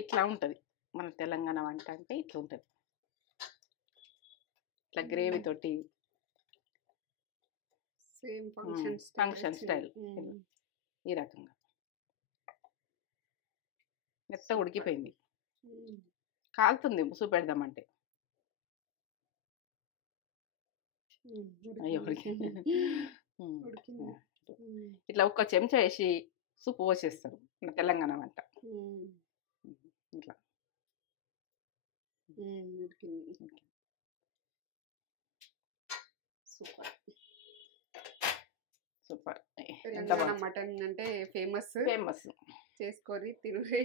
ఇట్లా ఉంటుంది మన తెలంగాణ వంట అంటే ఇట్లా ఉంటుంది. ఇట్లా గ్రేవీ తోటి ఫంక్షన్ స్టైల్ ఈ రకంగా మెత్త ఉడికిపోయింది. కాలుతుంది చూపెడదామంటే ఇట్లా ఒక్క చెంచా వేసి సూపు పోసేస్తారు తెలంగాణ వంట. ఇట్లా సూపర్ సూపర్. తెలంగాణ మటన్ అంటే ఫేమస్ చేసుకోరి తినురే.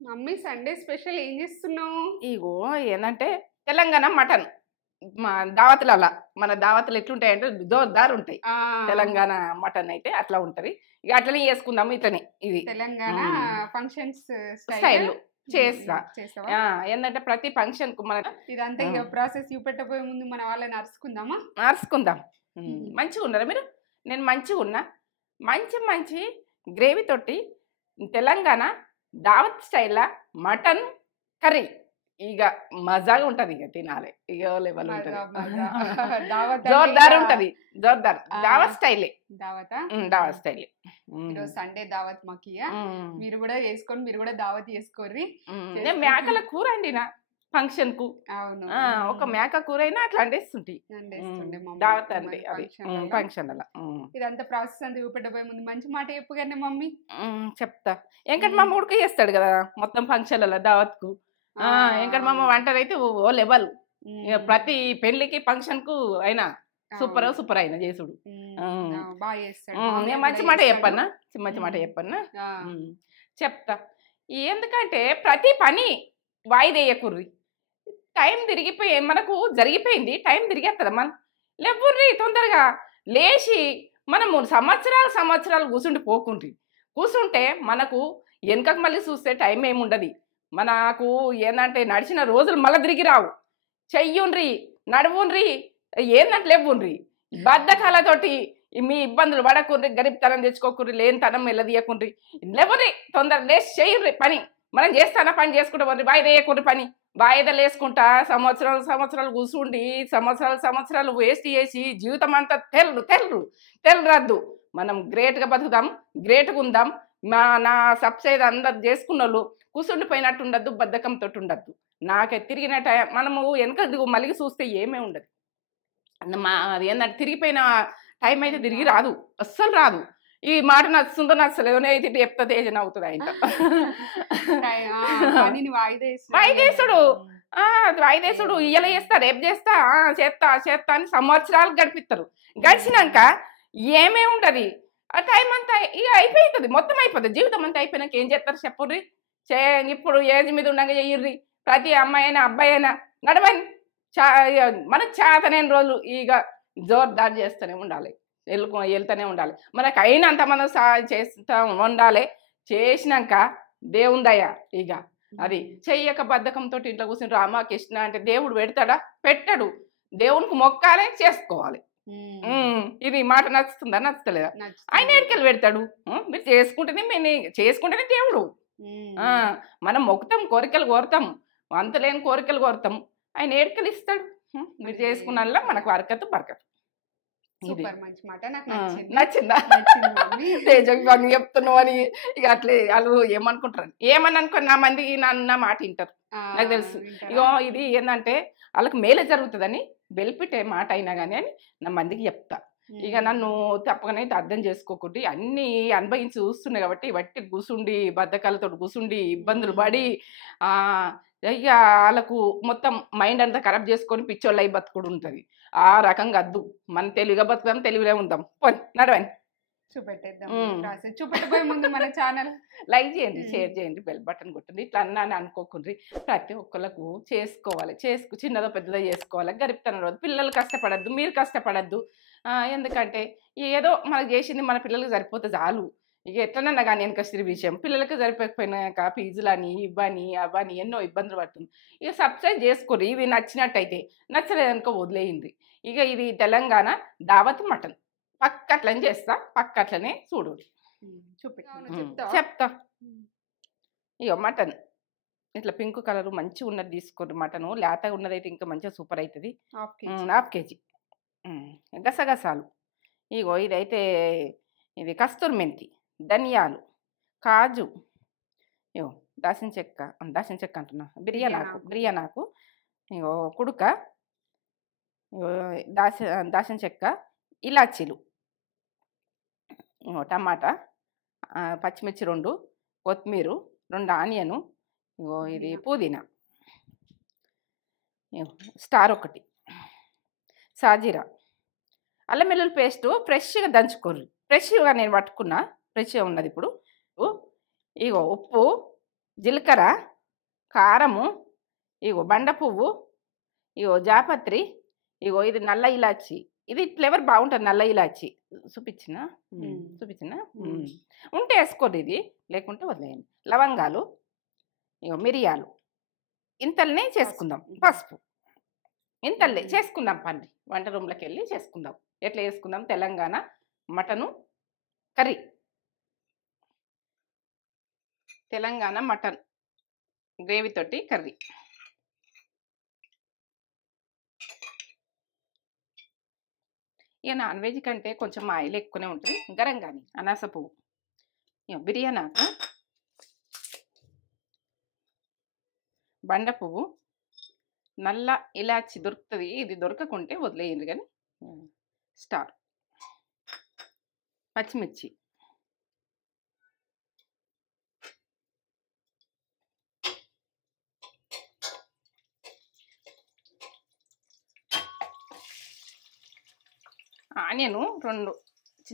మమ్మీ సండే స్పెషల్ ఏం చేస్తున్నావు? ఇగో ఏంటంటే తెలంగాణ మటన్ మా దావతులలో మన దావతులు ఎట్లుంటాయంటే జోర్దార్ ఉంటాయి. తెలంగాణ మటన్ అయితే అట్లా ఉంటది. ఇక అట్లనే చేసుకుందాము. ఇట్లనే ఇది తెలంగాణ ఫంక్షన్స్ స్టైల్ చేస్తా. ఏంటంటే ప్రతి ఫంక్షన్ కు మన ఇదంతా ఇక ప్రాసెస్ చూపెట్టబోయే ముందు మన వాళ్ళని అరుచుకుందాం. మంచిగా ఉన్నారా మీరు? నేను మంచిగా ఉన్నా. మంచి గ్రేవీ తోటి తెలంగాణ దావత్ స్టైల్ మటన్ కర్రీ ఇక మజాగా ఉంటది. ఇక తినాలి. ఇక లెవెల్ ఉంటది. జోర్దార్ ఉంటది. జోర్దార్ దావత్ స్టైలే. దావత్ స్టైలే. ఈరోజు సండే దావత్ మాకియా. మీరు కూడా చేసుకొని మీరు కూడా దావత్ చేసుకోర్రి. నేను మేకల కూర అండినా ఫంక్షన్ కు. ఒక మేక కూర అయినా అట్లా అండేస్తుంటే దావత్ అంటే ఫంక్షన్ అలా. ఇదంతా ప్రాసెస్ అంతా చూపెట్టబోయే ముందు మంచి మాట చెప్పుగానే మమ్మీ చెప్తా. ఎందుకంటే మా మూడుకు చేస్తాడు కదా మొత్తం ఫంక్షన్ అలా దావత్ కు. ఇంకా మా వంటలు అయితే ఓ లెవెల్. ప్రతి పెళ్లికి ఫంక్షన్ కు అయినా సూపర్ అయినా చేసుడు. నేను మంచి మాట చెప్పన్నా చెప్తా. ఎందుకంటే ప్రతి పని వాయిదేయకుర్రి. టైం తిరిగిపోయి మనకు జరిగిపోయింది. టైం తిరిగేస్తుంది. మనం లేవుర్రి తొందరగా లేచి మనము సంవత్సరాలు కూర్చుంటే మనకు వెనకకు మళ్ళీ చూస్తే టైం ఏముండదు. మనకు ఏంటంటే నడిచిన రోజులు మళ్ళీ తిరిగి రావు. చెయ్యుండ్రి, నడువుండ్రి, ఏందంటే లేవుండ్రి. బద్ధకాలతోటి మీ ఇబ్బందులు పడకుండ్రి, గరీబ్తనం తెచ్చుకోకుండ్రి, లేని తనం వెళ్ళదీయకుండ్రి. లేవుర్రి తొందర లేచి చెయ్యుర్రి పని. మనం చేస్తానా పని చేసుకుంటా పోండి. వాయిదా వేయకుండ్రి పని. వాయిదాలు వేసుకుంటా సంవత్సరాలు కూర్చుండి సంవత్సరాలు వేస్ట్ చేసి జీవితం అంతా తెల్లరద్దు. మనం గ్రేట్గా బతుకుదాం, గ్రేట్గా ఉందాం. నా సబ్సైడ్ అందరు చేసుకున్న వాళ్ళు కూర్చుండిపోయినట్టు ఉండద్దు, బద్ధకంతో ఉండద్దు. నాకే తిరిగిన టైం మనము వెనక మళ్ళీ చూస్తే ఏమీ ఉండదు. అది ఏంటంటే తిరిగిపోయిన టైం అయితే తిరిగి రాదు, అస్సలు రాదు. ఈ మాట నచ్చుతుందో నచ్చలేదో అయితే చెప్తా తేజన అవుతుంది. ఆయన వాయిదేశుడు ఇయ్యల చేస్తా, రేపు చేస్తా అని సంవత్సరాలు గడిపిస్తారు. గడిచినాక ఏమే ఉండదు. ఆ టైం అంతా ఇక అయిపోతుంది, మొత్తం అయిపోతుంది. జీవితం అంతా అయిపోయినాక ఏం చేస్తారు చెప్పుర్రి? ఇప్పుడు ఏజ్ మీద ఉండగా చెయ్యర్రి. ప్రతి అమ్మాయి అయినా అబ్బాయి అయినా నడవని మనకు చేతనైన రోజులు ఇక జోర్దార్ చేస్తూనే ఉండాలి, వెళ్తూనే ఉండాలి. మనకు అయినంత మనం చేస్తూ ఉండాలి. చేసినాక దేవుందయ్య ఇక అది చెయ్యక బద్ధకంతో ఇంట్లో కూర్చుని రామకృష్ణ అంటే దేవుడు పెడతాడా? పెట్టడు. దేవునికి మొక్కాలే, చేసుకోవాలి. ఇది మాట నచ్చుతుందా? నచ్చుతలేదా? ఆయన ఎడికెళ్ళి పెడతాడు. మీరు చేసుకుంటేనే దేవుడు. మనం మొక్కుతాం, కోరికలు కోరుతాం, అంతలేని కోరికలు కోరుతాం. ఆయన ఏడికలు ఇస్తాడు. మీరు చేసుకున్నలా మనకు బరకతు. నచ్చిందా? తేజకి పని చెప్తున్నావు అని ఇక అట్లే వాళ్ళు ఏమనుకుంటారు, ఏమని అనుకో. నా మంది నా మాట వింటారు, నాకు తెలుసు. ఇగో ఇది ఏంటంటే వాళ్ళకి మేలే జరుగుతుందని బెల్పిటే మాట అయినా కానీ అని నా మందికి చెప్తా. ఇక నన్ను తప్పగానే అర్థం చేసుకోకుండా అన్ని అనుభవించి చూస్తున్నాయి కాబట్టి బట్టి కూసుండి బద్ధకాలతో కూసుండి ఇబ్బందులు పడి ఇక వాళ్ళకు మొత్తం మైండ్ అంతా ఖరాబ్ చేసుకొని పిచ్చోళ్ళు అయి బతుకుడు ఉంటుంది. ఆ రకంగా వద్దు. మనం తెలివిగా బతుకుదాం, తెలివిగా ఉందాం. నడవండి, చూపెట్టబోయే ముందు మన ఛానల్ లైక్ చేయండి, షేర్ చేయండి, బెల్ బటన్ కొట్టండి. ఇట్లా అన్నాను అనుకోకుండ్రి. ప్రతి ఒక్కళ్ళకు చేసుకోవాలి, చిన్నదో పెద్దదో చేసుకోవాలి. గరిపితనం రోజు పిల్లలు కష్టపడద్దు, మీరు కష్టపడద్దు. ఎందుకంటే ఏదో మనకు చేసింది మన పిల్లలకు సరిపోతే చాలు. ఇక ఎట్లనన్నా కానీ వెనకస్త్రీ విషయం పిల్లలకి సరిపోకపోయినాక ఫీజులని ఇవ్వని అవని ఎన్నో ఇబ్బందులు పడుతుంది. ఇక సబ్స్క్రైబ్ చేసుకోరు. ఇవి నచ్చినట్టయితే, నచ్చలేదనుకో వదిలేయండి. ఇక ఇది తెలంగాణ దావత్ మటన్ పక్కట్లని చేస్తా, పక్కట్లనే చూడు. చెప్తా. ఇక మటన్ ఇట్లా పింక్ కలర్ మంచిగా ఉన్నది తీసుకోండి. మటను లేతగా ఉన్నదైతే ఇంకా మంచిగా సూపర్ అవుతుంది. హాఫ్ కేజీ గసగసాలు. ఇగో ఇదైతే ఇది కస్తూరి మెంతి, ధనియాలు, కాజు, ఇగో దాసిన చెక్క అంటున్నా, బిర్యానాకు, ఇగో కుడుక, ఇగో దాసిన చెక్క, ఇలాచీలు, ఇగో టమాటా, పచ్చిమిర్చి 2, కొత్తిమీర 2, ఆనియను, ఇగో ఇది పుదీనా, స్టార్ 1, సాజీరా, అల్లం వెల్లుల్లి పేస్ట్ ఫ్రెష్గా దంచుకోర్రి. ఫ్రెష్గా నేను పట్టుకున్నా, ఫ్రెష్గా ఉన్నది. ఇప్పుడు ఇగో ఉప్పు, జీలకర్ర, కారము, ఇగో బండ పువ్వు, ఇగో జాపత్రి, ఇగో ఇది నల్ల ఇలాచి. ఇది ఫ్లేవర్ బాగుంటుంది నల్ల ఇలాచి. చూపించిన ఉంటే వేసుకోండి, ఇది లేకుంటే వదిలేయండి. లవంగాలు, ఇగో మిరియాలు. ఇంతల్నే చేసుకుందాం. పసుపు ఇంతల్లే చేసుకుందాం. పండి వంట రూమ్లోకి వెళ్ళి చేసుకుందాం. ఎట్లా చేసుకుందాం? Telangana mutton curry, Telangana mutton gravy తోటి కర్రీ. ఇక నాన్ వెజ్ కంటే కొంచెం ఆయిల్ ఎక్కువనే ఉంటుంది. గరం కానీ అనాస పువ్వు, ఇక బిర్యానాకు, బండ పువ్వు, నల్ల ఇలాచి దొరుకుతుంది. ఇది దొరకకుంటే వదిలేయండి. కానీ స్టార్, పచ్చిమిర్చి, ఆనియను 2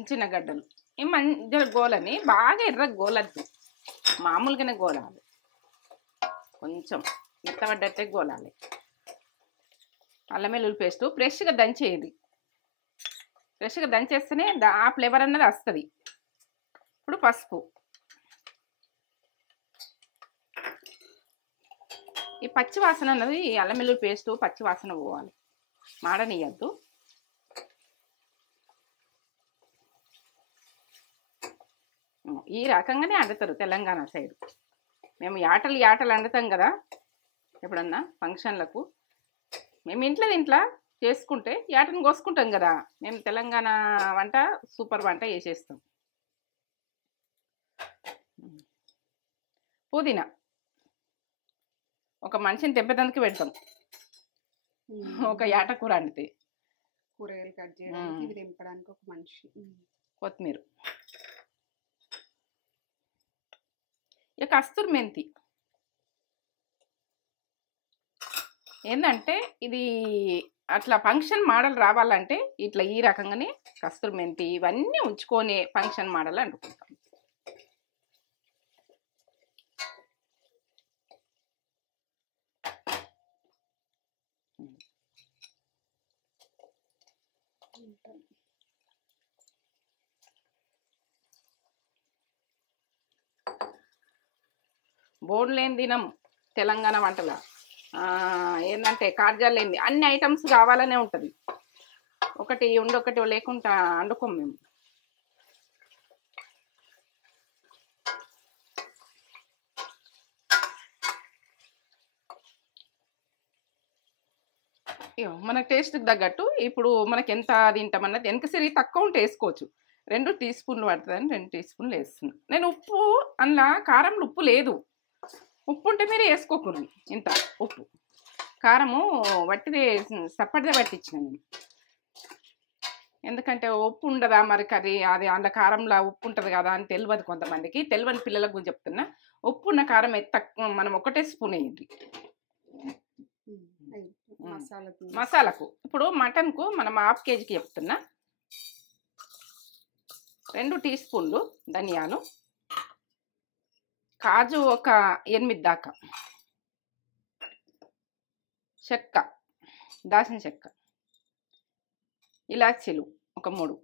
చిన్న గడ్డలు. ఈ మంచి గోలని బాగా ఎర్ర గోలద్దు, మామూలుగానే గోలాలి. కొంచెం మెత్తబడ్డట్టే గోలాలి. అల్లం వెల్లుల్లి పేస్టు ఫ్రెష్గా దంచేది. ఫ్రెష్గా దంచేస్తేనే ఆ ఫ్లేవర్ అన్నది వస్తుంది. ఇప్పుడు పసుపు, ఈ పచ్చి వాసన అన్నది, అల్లం వెల్లుల్లి పేస్టు పచ్చి వాసన పోవాలి, మాడనియద్దు. ఈ రకంగానే వండుతారు తెలంగాణ సైడ్. మేము యాటలు వండుతాం కదా ఎప్పుడన్నా ఫంక్షన్లకు. మేము ఇంట్లో చేసుకుంటే యాటను కోసుకుంటాం కదా. మేము తెలంగాణ వంట సూపర్ వంట చేసేస్తాం. పుదీనా ఒక మనిషిని తెంపేదానికి పెడతాం. ఒక యాట కూర వండితే కూరగాయలు కట్ చేయడానికి, ఇది తెంపడానికి ఒక మనిషి. కొత్తిమీర, ఇక కస్తూరి మెంతి. ఏంటంటే ఇది అట్లా ఫంక్షన్ మోడల్ రావాలంటే ఇట్లా ఈ రకంగానే కస్తూరి మెంతి ఇవన్నీ ఉంచుకొని ఫంక్షన్ మోడల్ అనుకుంటాం. బోర్డు లేని దినం తెలంగాణ వంటల ఏంటంటే కార్జాలు లేని అన్ని ఐటమ్స్ కావాలనే ఉంటుంది. ఒకటి ఉండొకటి లేకుండా వండుకోం మేము. మన టేస్ట్కి తగ్గట్టు ఇప్పుడు మనకి ఎంత తింటామన్నది వెనకసిరి తక్కువ ఉంటే వేసుకోవచ్చు. 2 టీ స్పూన్లు పడుతుందని 2 టీ స్పూన్లు వేస్తున్నాను నేను. ఉప్పు అందులో కారంలో ఉప్పు లేదు. ఉప్పు ఉంటే మీరు వేసుకోకూడదు. ఇంత ఉప్పు కారము వట్టిదే సప్పటిదే పట్టించిన నేను. ఎందుకంటే ఉప్పు ఉండదా మరి కర్రీ, అది అందులో కారంలో ఉప్పు ఉంటుంది కదా అని తెలియదు కొంతమందికి. తెలియని పిల్లలకు చెప్తున్నా. ఉప్పు ఉన్న కారం తక్కువ, మనం 1 స్పూన్ వేయండి మసాలాకు. ఇప్పుడు మటన్కు మనం 1/2 కేజీకి చెప్తున్నా. 2 టీ స్పూన్లు ధనియాలు, కాజు ఒక 8 దాకా, చెక్క, దాచిన చెక్క, ఇలాచీలు ఒక 3,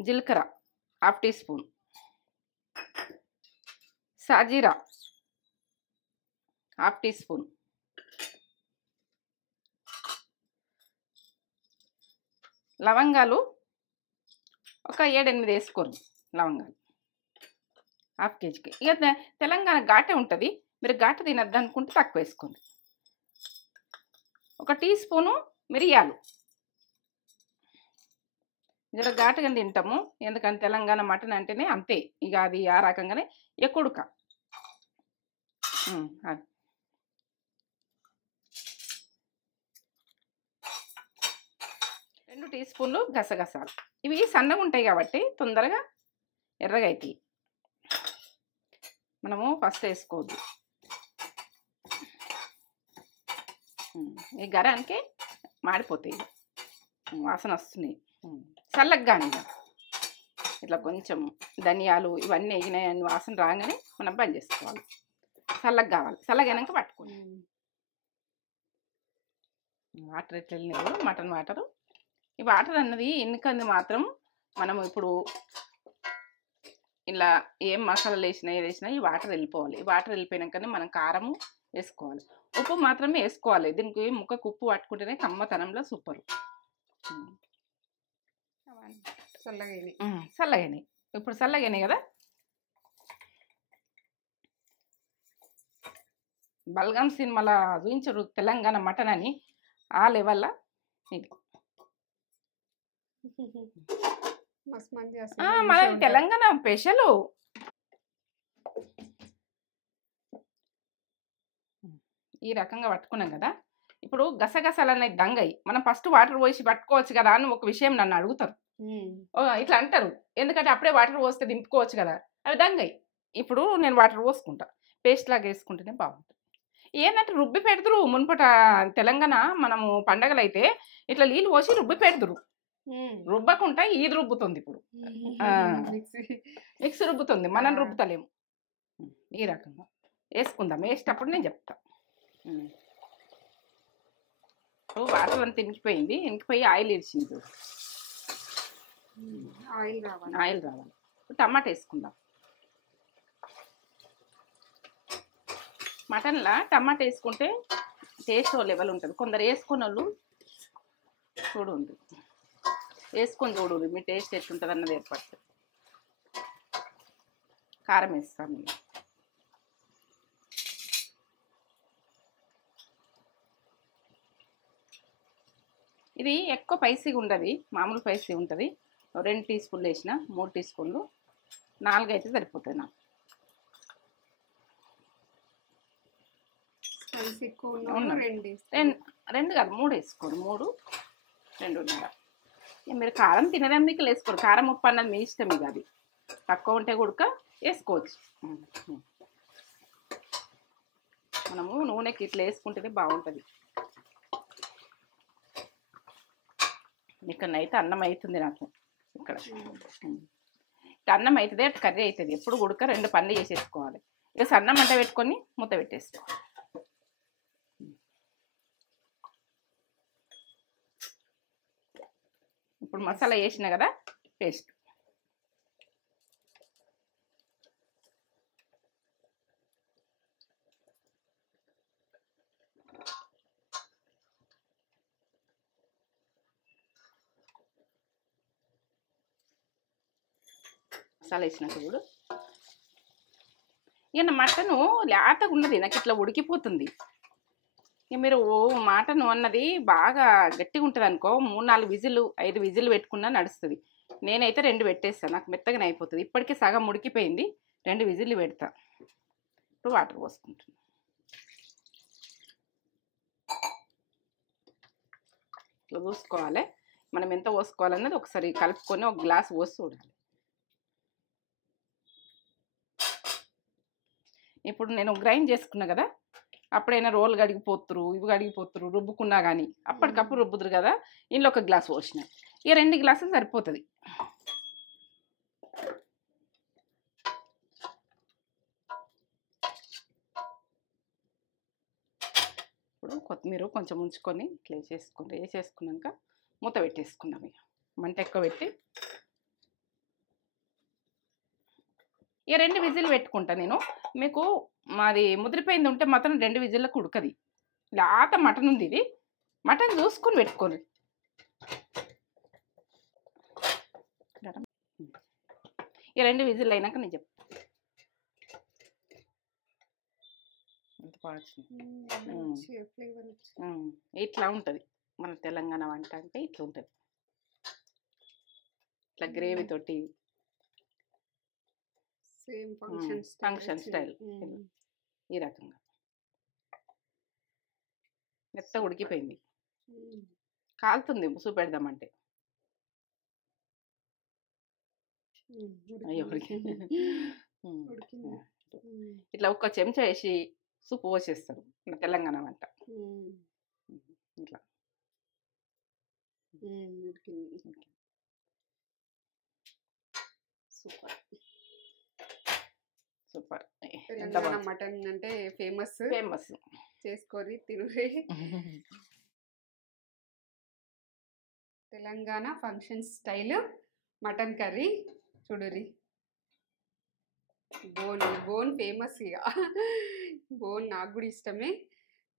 జీలకర్ర హాఫ్ టీ స్పూన్, సాజీరా హాఫ్ టీ స్పూన్, లవంగాలు ఒక 7-8 వేసుకోండి. లవంగాలు హాఫ్ కేజీకి. ఇక తెలంగాణ ఘాటే ఉంటుంది, మీరు ఘాటు తినద్దు అనుకుంటే తక్కువ వేసుకోండి. ఒక టీ స్పూను మిరియాలు, జర ఘాటుగా తింటాము ఎందుకంటే తెలంగాణ మటన్ అంటేనే అంతే, ఇక అది ఆ రకంగానే ఎక్కుడుక. అది 2 టీ స్పూన్లు గసగసాలు. ఇవి సన్నగా ఉంటాయి కాబట్టి తొందరగా ఎర్రగా అవుతాయి. మనము ఫస్ట్ వేసుకోవద్దు, ఈ గరానికి మాడిపోతాయి, వాసన వస్తున్నాయి. చల్లగానే ఇట్లా కొంచెం ధనియాలు ఇవన్నీ వేగినాయని వాసన రాగానే మనం బంద్ చేసుకోవాలి. చల్లగా కావాలి, చల్లగైనాక పట్టుకోండి. వాటర్ ఎట్లా వెళ్ళినాయి, మటన్ వాటరు. ఈ వాటర్ అన్నది ఎందుకంది మాత్రం మనం ఇప్పుడు ఇలా ఏం మసాలాలు వేసినా ఏది వేసినా ఈ వాటర్ వెళ్ళిపోవాలి. ఈ వాటర్ వెళ్ళిపోయినాకనే మనం కారము వేసుకోవాలి, ఉప్పు మాత్రమే వేసుకోవాలి. దీనికి ముక్కకు ఉప్పు పట్టుకుంటేనే కమ్మతనంలో సూపరు. చల్లగానే ఇప్పుడు చల్లగానే కదా. బల్గం సినిమాలో చూపించరు తెలంగాణ మటన్ అని, ఆ లెవెల్లో ఇది. మన తెలంగాణ స్పెషల్. ఈ రకంగా పట్టుకున్నాం కదా. ఇప్పుడు గసగసాలు అనేది దంగయి, మనం ఫస్ట్ వాటర్ పోసి పట్టుకోవచ్చు కదా అని ఒక విషయం నన్ను అడుగుతారు. ఇట్లా అంటారు, ఎందుకంటే అప్పుడే వాటర్ పోస్తే దింపుకోవచ్చు కదా, అవి దంగయి. ఇప్పుడు నేను వాటర్ పోసుకుంటా, పేస్ట్ లాగా వేసుకుంటేనే బాగుంటుంది. ఏంటంటే రుబ్బి పెడతారు మునుపట తెలంగాణ. మనము పండగలు అయితే ఇట్లా నీళ్ళు పోసి రుబ్బి పెడతారు, రుబ్బకుండా ఈది రుబ్బుతుంది. ఇప్పుడు మిక్సీ రుబ్బుతుంది, మనం రుబ్బుతలేము. ఈ రకంగా వేసుకుందాం, వేసేటప్పుడు నేను చెప్తా. వాటర్ అంతా ఇంకిపోయి ఆయిల్ వేసింది, ఆయిల్ రావాలి. టమాటా వేసుకుందాం. మటన్లో టమాటా వేసుకుంటే టేస్ట్ లెవెల్ ఉంటుంది. కొందరు వేసుకున్న వాళ్ళు చూడండి, వేసుకొని చూడండి మీ టేస్ట్ ఎట్లుంటుంది అన్నది ఏర్పడుతుంది. కారం వేస్తాను. ఇది ఎక్కువ స్పైసీగా ఉండదు, మామూలు స్పైసీ ఉంటుంది. 2 టీ స్పూన్లు వేసిన, 3 టీ స్పూన్లు, 4 అయితే సరిపోతుంది నాకు. రెండు కాదు 3 వేసుకోండి, 3, 2.5. మీరు కారం తినడానికి వేసుకోండి, కారం ఉప్పు అన్నది మీ ఇష్టం. ఇక అది తక్కువ ఉంటే కూడా వేసుకోవచ్చు. మనము నూనెకి ఇట్లా వేసుకుంటేనే బాగుంటుంది. ఇక్కడనైతే అన్నం అవుతుంది నాకు, ఇక్కడ అన్నం అవుతుంది, అటు కర్రీ అవుతుంది. ఎప్పుడు ఉడక 2 పనులు చేసేసుకోవాలి. ఇక సన్న మంట పెట్టుకొని మూత పెట్టేసుకోవాలి. ఇప్పుడు మసాలా వేసిన కదా, పేస్ట్ మసాలా వేసినాక చూడు. ఇక మటను లేతగా ఉన్నది, నాకు ఇట్లా ఉడికిపోతుంది. ఇక మీరు మటన్ అన్నది బాగా గట్టిగా ఉంటుంది అనుకో, 3-4 విజిల్ 5 విజిల్ పెట్టుకున్నా నడుస్తుంది. నేనైతే 2 పెట్టేస్తాను, నాకు మెత్తగానే అయిపోతుంది. ఇప్పటికీ సగం ఉడికిపోయింది, 2 విజిల్లు పెడతా. ఇప్పుడు వాటర్ పోసుకుంటున్నాను. ఇట్లా చూసుకోవాలి మనం ఎంత పోసుకోవాలన్నది, ఒకసారి కలుపుకొని ఒక గ్లాస్ పోసి చూడాలి. ఇప్పుడు నేను గ్రైండ్ చేసుకున్నా కదా, అప్పుడైనా రోల్ గడిగిపోతురు, ఇవి గడిగిపోతురు, రుబ్బుకున్నా కానీ అప్పటికప్పుడు రుబ్బుతురు కదా. ఇంట్లో ఒక గ్లాస్ పోసిన, ఇక 2 గ్లాసులు సరిపోతుంది. ఇప్పుడు కొత్తిమీర కొంచెం ఉంచుకొని ఇట్లా వేసేసుకున్నాక మూత పెట్టేసుకున్నాం. ఇక మంట ఎక్కువ పెట్టి ఇక 2 విజిల్ పెట్టుకుంటా నేను. మీకు మాది ముదిరిపోయింది ఉంటే మాత్రం 2 విజిల్లకు ఉడకది. లేత మటన్ ఉంది ఇది. మటన్ చూసుకొని పెట్టుకోండి. ఇక 2 విజిల్ అయినాక నేను చెప్తాను. ఇట్లా ఉంటుంది మన తెలంగాణ వంట అంటే ఇట్లా ఉంటుంది. ఇట్లా గ్రేవీ తోటి సేమ్ ఫంక్షన్ స్టైల్ ఈ రకంగా మెత్త ఉడికిపోయింది. కాలుతుంది చూపెడదామంటే. అయ్యో ఇట్లా ఒక్క చెంచా వేసి సూపు పోసేస్తారు మన తెలంగాణ వంట. ఇట్లా సూపర్ సూపర్. తెలంగాణ మటన్ అంటే ఫేమస్ చేసుకొని తినురే. Telangana function style mutton curry చూడురి. Bone famous. ఇక బోన్ నాకు కూడా ఇష్టమే.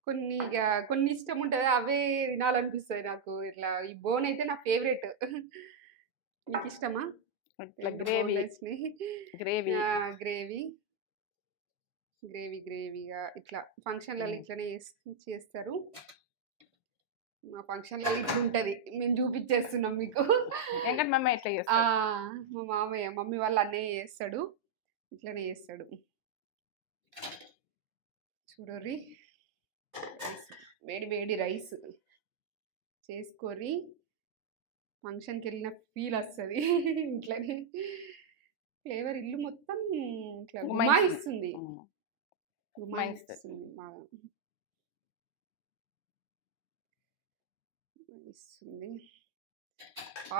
కొన్ని ఇష్టం ఉంటుంది, అవే తినాలనిపిస్తుంది నాకు. ఇట్లా ఈ బోన్ అయితే నా ఫేవరెట్. మీకు ఇష్టమా? గ్రేవీగా ఇట్లా ఫంక్షన్లలో ఇట్లనే చేస్తారు. మా ఫంక్షన్లలో ఇట్లా ఉంటుంది. మేము చూపించేస్తున్నాం మీకు. మా మామయ్య మమ్మీ వాళ్ళ అన్నయ్య చేస్తాడు, ఇట్లనే చేస్తాడు. చూడరి వేడి వేడి రైస్ చేసుకొని ఫంక్షన్కి వెళ్ళిన ఫీల్ వస్తుంది. ఇట్లనే ఫ్లేవర్ ఇల్లు మొత్తం ఇట్లా గుమాయిస్తుంది.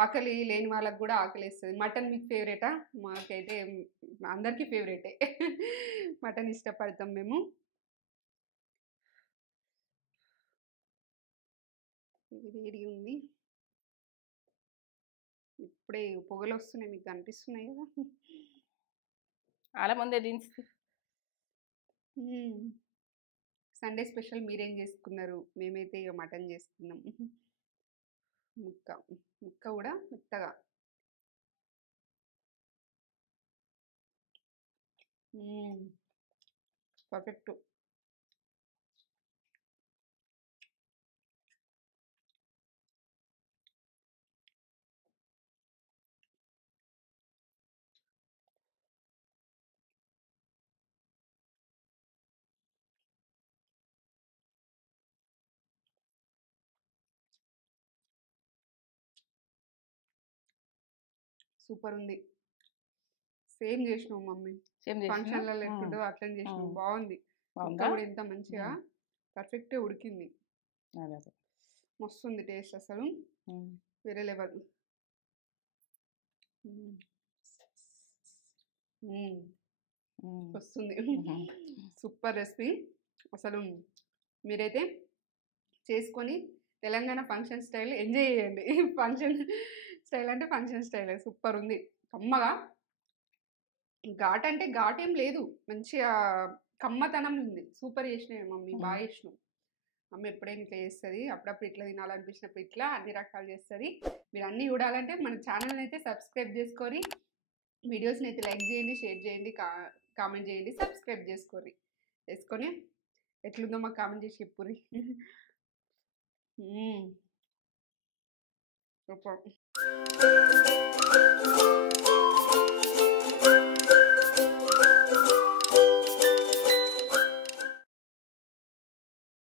ఆకలి లేని వాళ్ళకి కూడా ఆకలి వేస్తుంది. మటన్ మీకు ఫేవరెటా? మాకైతే అందరికీ ఫేవరెటే. మటన్ ఇష్టపడతాం మేము. వేడి ఉంది. ఇప్పుడే పొగలు వస్తున్నాయి, మీకు కనిపిస్తున్నాయి కదా. అలా ముందే దించి సండే స్పెషల్ మీరేం చేసుకున్నారు? మేమైతే ఇక మటన్ చేసుకున్నాం. ముక్క కూడా మెత్తగా. పర్ఫెక్ట్. సూపర్ ఉంది. సేమ్ చేసినావు మమ్మీ. ఫంక్షన్లలో ఎట్లుంటుందో అట్లనే చేసినావు. బాగుంది. కూడా ఎంత మంచిగా పర్ఫెక్ట్ ఉడికింది. మస్తుంది టేస్ట్, అసలు వేరే లెవెల్. వస్తుంది. Super recipe. అసలు మీరైతే చేసుకొని తెలంగాణ ఫంక్షన్ స్టైల్ ఎంజాయ్ చేయండి. ఫంక్షన్ స్టైల్ అంటే ఫంక్షన్ స్టైల్ సూపర్ ఉంది. కమ్మగా ఘాట్ అంటే ఘాట్ ఏం లేదు, మంచిగా కమ్మతనం ఉంది. సూపర్ చేసినాయి మమ్మీ, బాగా చేసినావు. మమ్మీ ఎప్పుడైనా ఇట్లా చేస్తుంది, అప్పుడప్పుడు ఇట్లా తినాలనిపించినప్పుడు ఇట్లా అన్ని రకాలు చేస్తుంది. మీరు అన్నీ చూడాలంటే మన ఛానల్ని అయితే సబ్స్క్రైబ్ చేసుకొని, వీడియోస్ని అయితే లైక్ చేయండి, షేర్ చేయండి, కామెంట్ చేయండి, సబ్స్క్రైబ్ చేసుకొని ఎట్లుందో మాకు కామెంట్ చేసి చెప్పుర్రి. సూపర్.